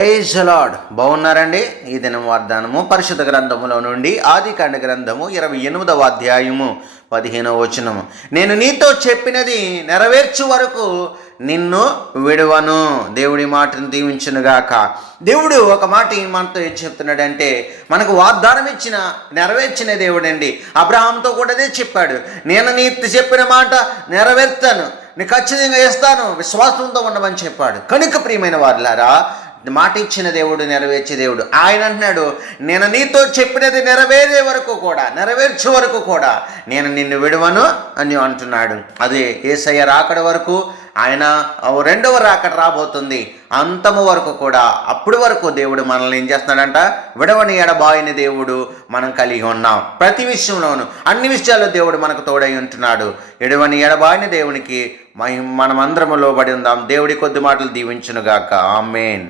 Praise the lord. బాగున్నారండి? ఈ దినం వాగ్దానము పరిశుద్ధ గ్రంథములో నుండి ఆదికాండ గ్రంథము 28వ అధ్యాయము 15వ వచనము. నేను నీతో చెప్పినది నెరవేర్చు వరకు నిన్ను విడువను. దేవుడి మాటను దీవించునుగాక. దేవుడు ఒక మాట మనతో ఏం చెప్తున్నాడంటే, మనకు వాగ్దానం ఇచ్చిన నెరవేర్చిన దేవుడండి. అబ్రహాంతో కూడా అదే చెప్పాడు, నేను నీకు చెప్పిన మాట నెరవేర్తాను, నీకు ఖచ్చితంగా ఇస్తాను, విశ్వాసంతో ఉండమని చెప్పాడు. కనుక ప్రియమైన వారులారా, మాట ఇచ్చిన దేవుడు నెరవేర్చే దేవుడు. ఆయన అంటున్నాడు, నేను నీతో చెప్పినది నెరవేర్చే వరకు కూడా నేను నిన్ను విడువను అని అంటున్నాడు. అదే యేసయ్య రాకడ వరకు, ఆయన రెండవ రాకడ రాబోతుంది, అంతము వరకు కూడా. అప్పటి వరకు దేవుడు మనల్ని ఏం చేస్తున్నాడంట? విడవని ఎడబాయని దేవుడు మనం కలిగి ఉన్నాం. ప్రతి విషయంలోనూ, అన్ని విషయాల్లో దేవుడు మనకు తోడై ఉంటున్నాడు. విడవని ఎడబాయని దేవునికి మనమందరము లోబడి ఉందాం. దేవుడి కొద్ది మాటలు దీవించునుగాక. ఆమేన్.